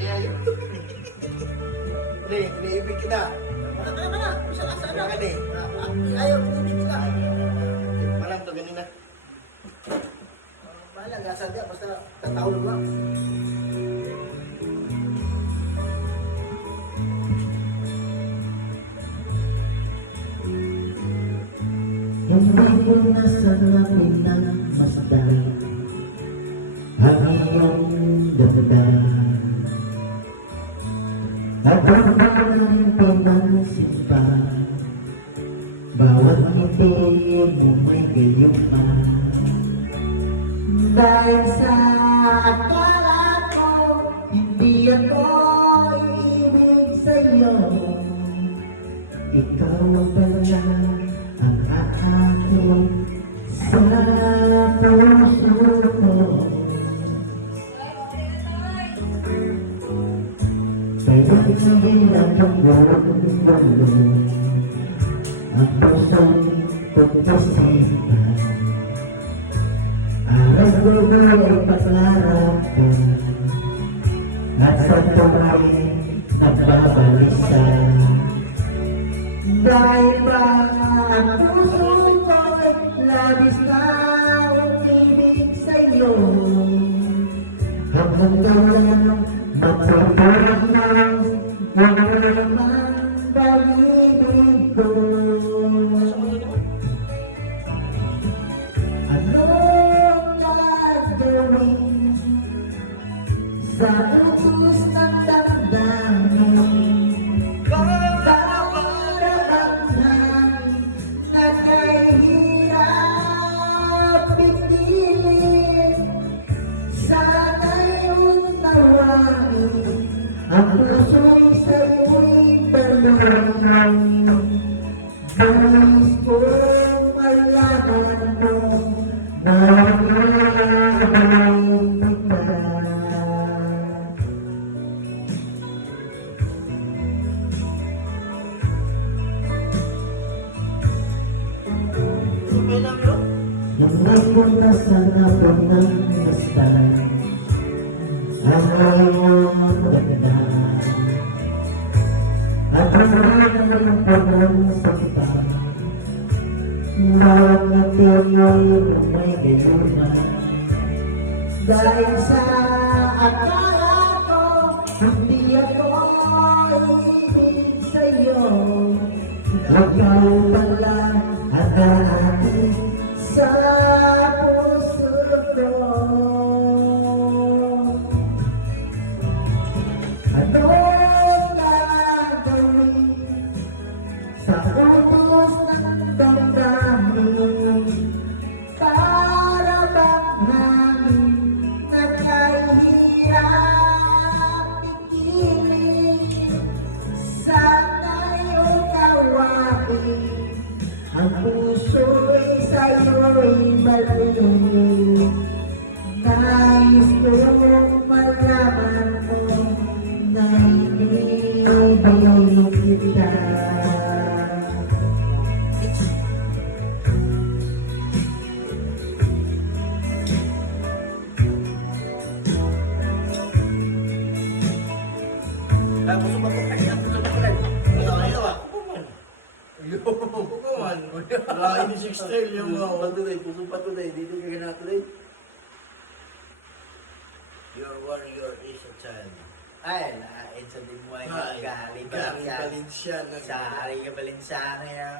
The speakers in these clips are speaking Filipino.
Ayaw. Pre, iniibig kita. Kana. Sana. Kaya ka Ayaw ibig kita. Malang to ganina. Bahala, gasal ka. Basta tataon mo. Hindi ko na sarapin ng masdan ang iyong damdamin. At ang maraming pinansipa, bawat ngiti mo may gayuma. Dahil sa akala ko, hindi ako iibig sa'yo. Ikaw pala ang aking sa puso ko. Kaya hindi na tumulo ang pusong pagkasipan. Araw-araw ay pangarap ko at sa tumayin nagbabalisan. Dahil ba ang puso ko'y labis na umibig sa'yo, hanggang lang matutulog ng wala namang pag-ibig ko. Anong gagawin sa utos ng damdamin? Ang puso'y sa'yo'y tanong, nais kong malaman mo na mahal kita. Nang nagpunta sa napon ng mastan, ang iyong ganda at ang ng pag-sakta, bawat ngiti'y may gayuma. Dahil sa akala ko, hindi ako iibig sa'yo. Ikaw pala ang aking sa puso ko. Anong gagawin sa utos ng damdamin? Para bang hangin na kahirap ikinig? Sana iyong kawain, ang puso'y sa'yo'y malinig. Nais kong malaman mo na hindi bayaw kita. Gusto ba ito? Ay, gusto ba ito? Ito ah. Kukuman. Wala ini 6 tail yung Puso pa today. Dito ka na today. Your warrior is a child. Ay, nain sa dimuay. Galing Galing sa Valenciana. sa Ariga Valenciana ya.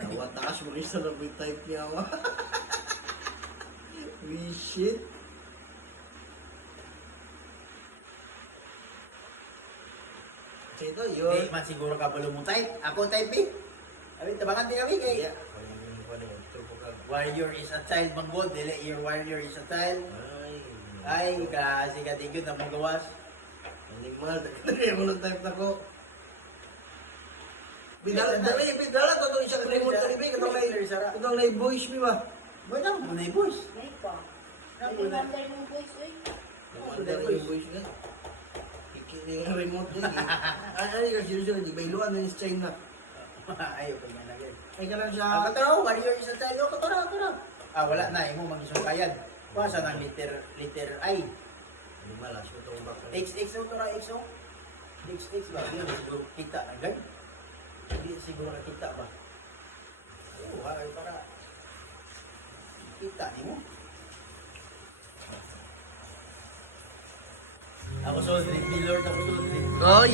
Nawatakas mo rin sa labay type niya ako. We shit. Ito yun. Di man siguro ka pala mo type. Ako type eh. Abi, tabangan din kami kay. Yeah. Warrior is a child manggod. Dili, your warrior is a child. Ay, kasi katigod na mong gawas. Animal. Kaya mo ng type na ko. Bidala to itong isang remote na ribig. Itong na voice mi ba? Wala mo na boys. May pa. Napulanda yung voice, eh. Wala ko yung voice nga. Ikini yung remote niya. Ano yung seryoso? Di ba iluan na yung China? Ayaw pa nga lagi. Ay ka lang Ah, siya. kataro, warrior is a child. Oh, kataro. Ah, wala na. Imo mag-isong kayad. Pasa ng letter I. Hindi malas ko itong baka. XX mo to ra X o? XX ba? Hindi siguro kita. Agad? Hindi siguro nakita ba? Oo, ay para kita, di mo? Ako solid, Lord, ako solid. Oh,